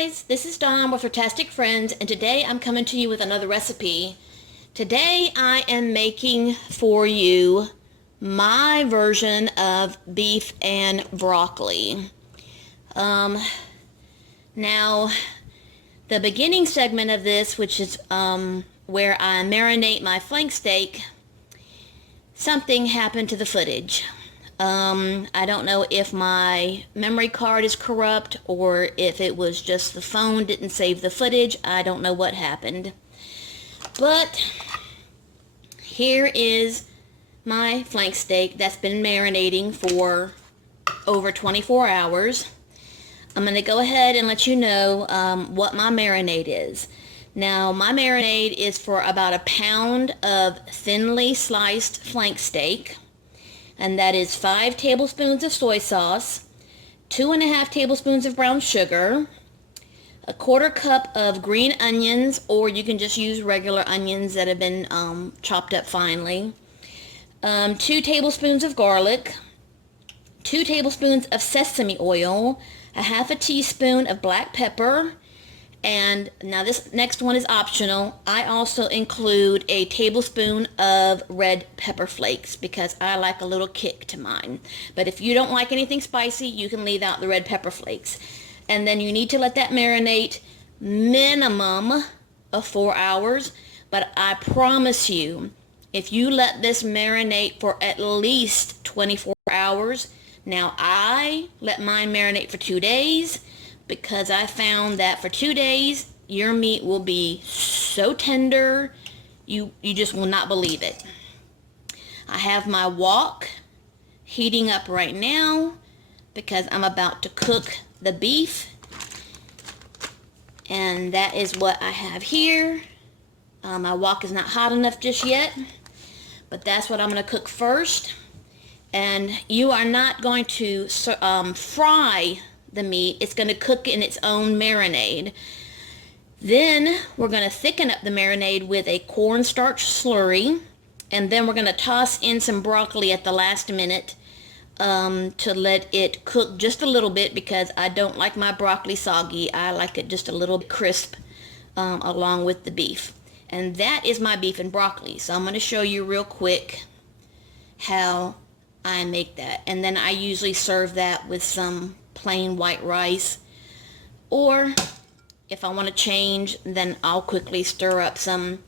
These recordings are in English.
guys, this is Dawn with Furtastic Friends, and today I'm coming to you with another recipe. Today I am making for you my version of beef and broccoli. Now, the beginning segment of this, which is where I marinate my flank steak, something happened to the footage. I don't know if my memory card is corrupt or if it was just the phone didn't save the footage. I don't know what happened. But here is my flank steak that's been marinating for over 24 hours. I'm going to go ahead and let you know what my marinade is. Now, my marinade is for about a pound of thinly sliced flank steak. And that is 5 tablespoons of soy sauce, 2.5 tablespoons of brown sugar, a 1/4 cup of green onions, or you can just use regular onions that have been chopped up finely, 2 tablespoons of garlic, 2 tablespoons of sesame oil, a 1/2 teaspoon of black pepper, and now this next one is optional. I also include a tablespoon of red pepper flakes because I like a little kick to mine. But if you don't like anything spicy, you can leave out the red pepper flakes. And then you need to let that marinate minimum of 4 hours. But I promise you, if you let this marinate for at least 24 hours, now I let mine marinate for 2 days, because I found that for 2 days, your meat will be so tender, you just will not believe it. I have my wok heating up right now because I'm about to cook the beef. And that is what I have here. My wok is not hot enough just yet, but that's what I'm going to cook first. And you are not going to fry the meat. It's going to cook in its own marinade. Then we're going to thicken up the marinade with a cornstarch slurry, and then we're going to toss in some broccoli at the last minute to let it cook just a little bit, because I don't like my broccoli soggy. I like it just a little bit crisp along with the beef. And that is my beef and broccoli. So I'm going to show you real quick how I make that. And then I usually serve that with some plain white rice, or if I want to change, then I'll quickly stir up some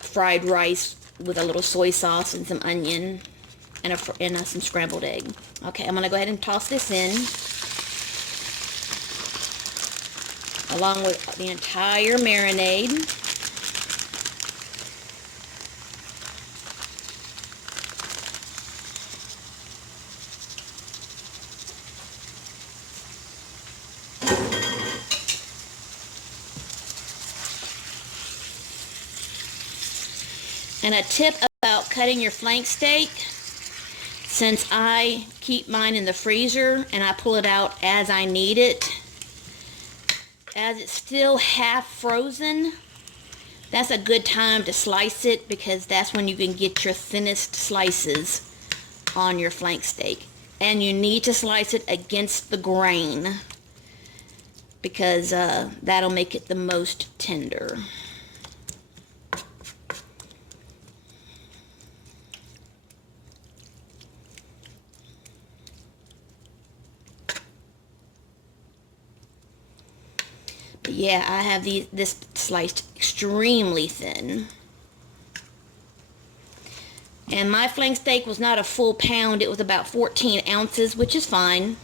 fried rice with a little soy sauce and some onion and some scrambled egg. Okay, I'm going to go ahead and toss this in along with the entire marinade. And a tip about cutting your flank steak, since I keep mine in the freezer and I pull it out as I need it, as it's still half frozen, that's a good time to slice it, because that's when you can get your thinnest slices on your flank steak. And you need to slice it against the grain, because that'll make it the most tender. But yeah, I have this sliced extremely thin. And my flank steak was not a full pound. It was about 14 ounces, which is fine.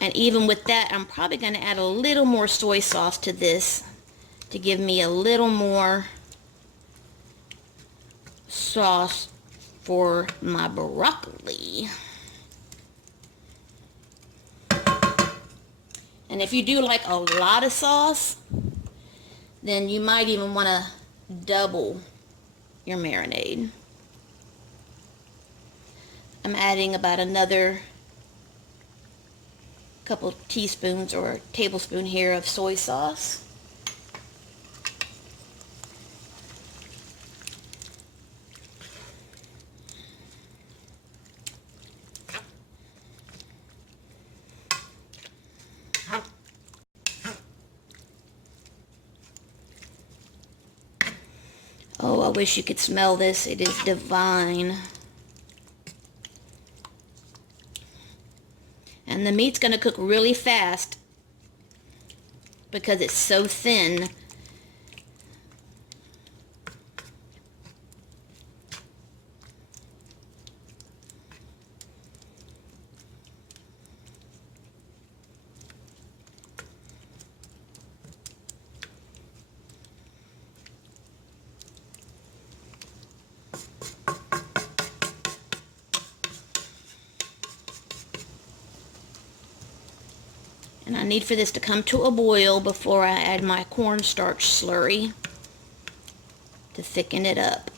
And even with that, I'm probably going to add a little more soy sauce to this to give me a little more sauce for my broccoli. And if you do like a lot of sauce, then you might even want to double your marinade. I'm adding about another couple teaspoons or tablespoon here of soy sauce. wish you could smell this. It is divine. And the meat's going to cook really fast because it's so thin. And I need for this to come to a boil before I add my cornstarch slurry to thicken it up.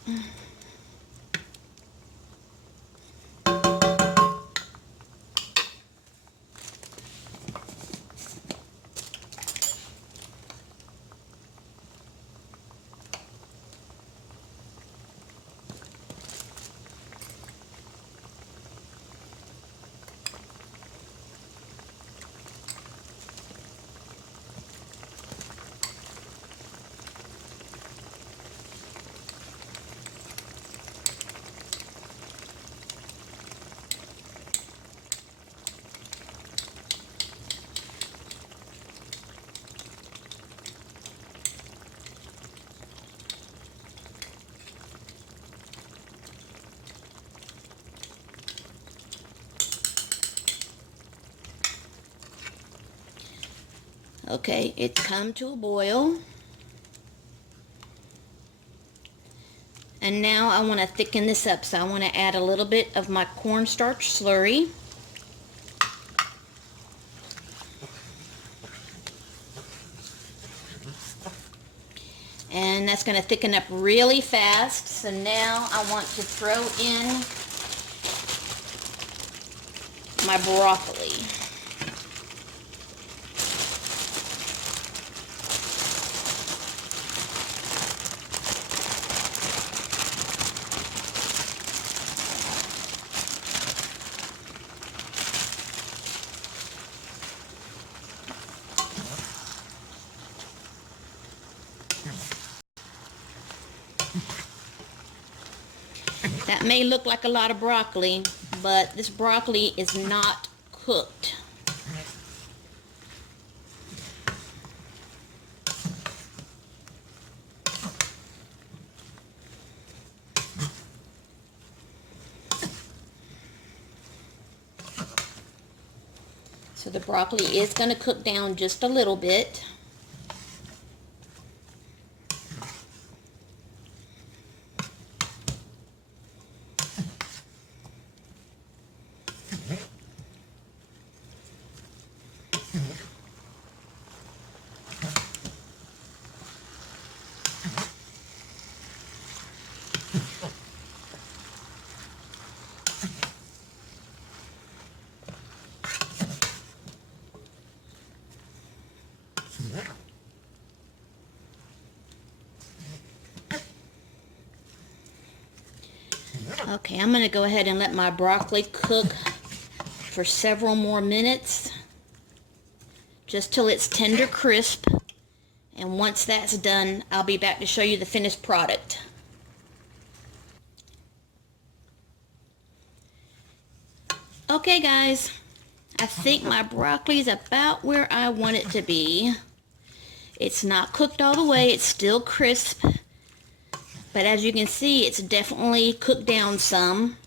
Okay, it's come to a boil. And now I want to thicken this up, so I want to add a little bit of my cornstarch slurry. And that's going to thicken up really fast. So now I want to throw in my broccoli. That may look like a lot of broccoli, but this broccoli is not cooked. So the broccoli is going to cook down just a little bit. Okay, I'm going to go ahead and let my broccoli cook for several more minutes, just till it's tender crisp. And once that's done, I'll be back to show you the finished product. Okay guys, I think my broccoli is about where I want it to be. It's not cooked all the way, it's still crisp. But as you can see, it's definitely cooked down some.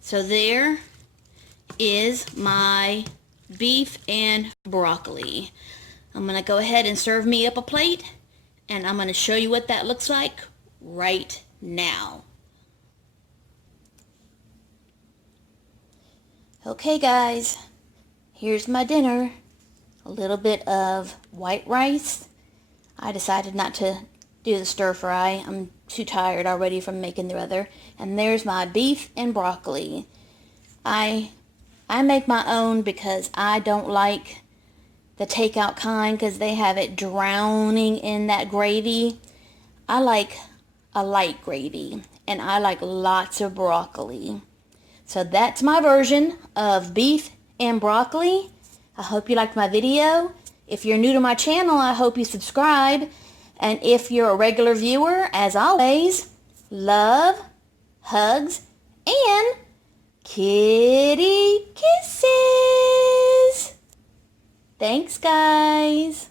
So there is my beef and broccoli. I'm going to go ahead and serve me up a plate, and I'm going to show you what that looks like right now. Okay guys, here's my dinner. A little bit of white rice. I decided not to do the stir fry. I'm too tired already from making the other. And there's my beef and broccoli. I make my own because I don't like the takeout kind because they have it drowning in that gravy. I like a light gravy, and I like lots of broccoli. So that's my version of beef and broccoli. I hope you liked my video. If you're new to my channel, I hope you subscribe. And if you're a regular viewer, as always, love, hugs, and kitty kisses. Thanks, guys.